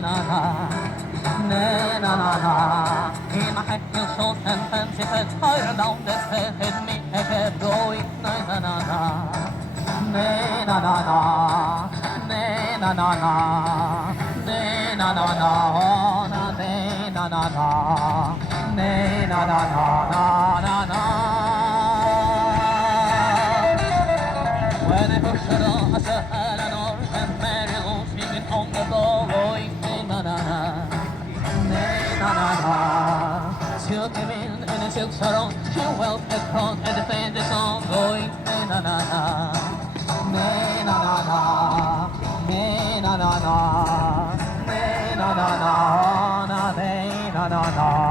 na na na. In my head feels short and fancy head higher down the stairs. Hit me, I kept going. Na na na na. Na na na na. Na na na na. Na na na na. Oh na na na na. Na na na na na na. When I push it on, I said Eleanor and Mary Lou singing on the floor, going na na na. Na na na. She came in and she took her on. She went across and played the song going na na na. Na na na na. Na na na na. Na na na na. Na na na na.